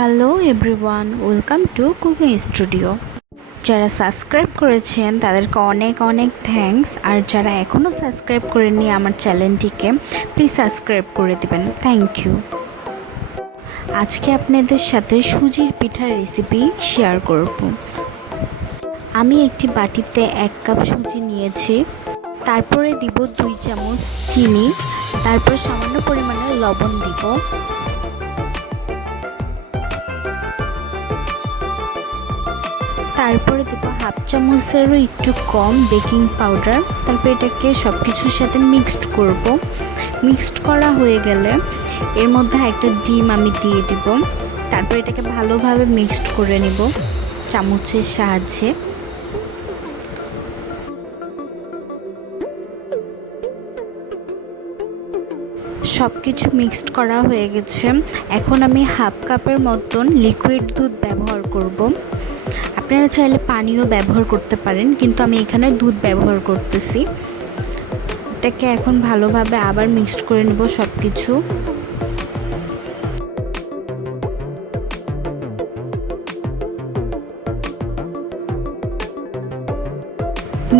Hello everyone, welcome to cooking studio. যারা subscribe করেছেন, তাদেরকে অনেক অনেক থ্যাঙ্কস। আর যারা এখনও সাবস্ক্রাইব করেননি আমার চ্যানেলটিকে, প্লিজ সাবস্ক্রাইব করে দেবেন। Thank you. আজকে আপনাদের সাথে সুজির পিঠার রেসিপি শেয়ার করব। আমি একটি বাটিতে এক কাপ সুজি নিয়েছি। তারপরে দিব দুই চামচ চিনি। তারপর সামান্য পরিমাণে লবণ দিব। তারপরে দেবো হাফ চামচেরও একটু কম বেকিং পাউডার। তারপর এটাকে সব কিছুর সাথে মিক্সড করব। মিক্সড করা হয়ে গেলে এর মধ্যে একটা ডিম আমি দিয়ে দিব। তারপর এটাকে ভালোভাবে মিক্সড করে নিব চামচের সাহায্যে। সব কিছু মিক্সড করা হয়ে গেছে। এখন আমি হাফ কাপের মতন লিকুইড দুধ ব্যবহার করব। আপনারা চাইলে পানিও ব্যবহার করতে পারেন, কিন্তু আমি এখানে দুধ ব্যবহার করতেছি। এটাকে এখন ভালোভাবে আবার মিক্সড করে নেব সব কিছু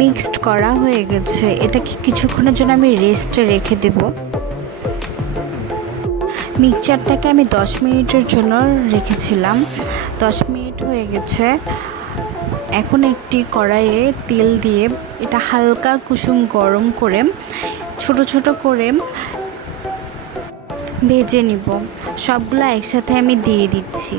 মিক্সড করা হয়ে গেছে। এটাকে কিছুক্ষণের জন্য আমি রেস্টে রেখে দেব। মিক্সচারটাকে আমি দশ মিনিটের জন্য রেখেছিলাম। দশ মিনিট হয়ে গেছে। এখন একটি কড়াইয়ে তেল দিয়ে এটা হালকা কুসুম গরম করে ছোট ছোট করে ভেজে নিব। সবগুলো একসাথে আমি দিয়ে দিচ্ছি।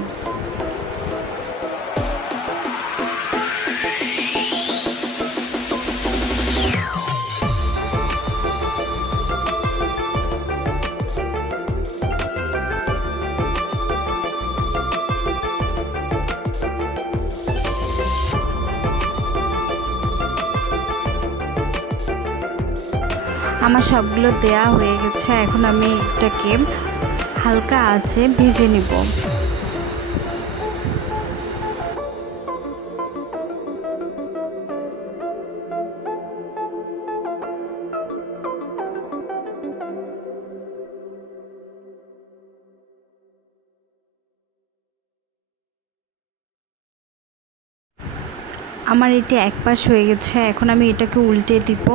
আমার সবগুলো দেয়া হয়ে গেছে। এখন আমি এটাকে হালকা আছে ভেজে নিব। আমার এটি এক পাশ হয়ে গেছে। এখন আমি এটাকে উল্টে দিব।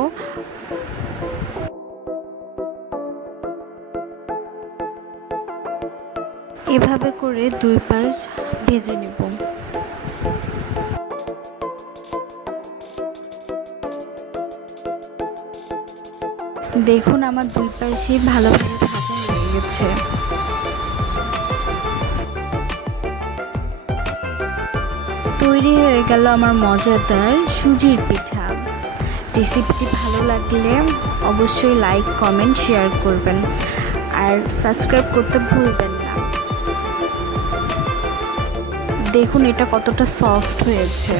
এভাবে করে দুই পাশ ভেজে নেব। দেখুন আমার দুই পাশে ভালোভাবে ভাজা হয়ে গেছে। তৈরি হয়ে গেল আমার মজাদার সুজির পিঠা। রেসিপিটি ভালো লাগলে অবশ্যই লাইক, কমেন্ট, শেয়ার করবেন। আর সাবস্ক্রাইব করতে ভুলবেন দেখুন এটা কতটা সফট হয়েছে।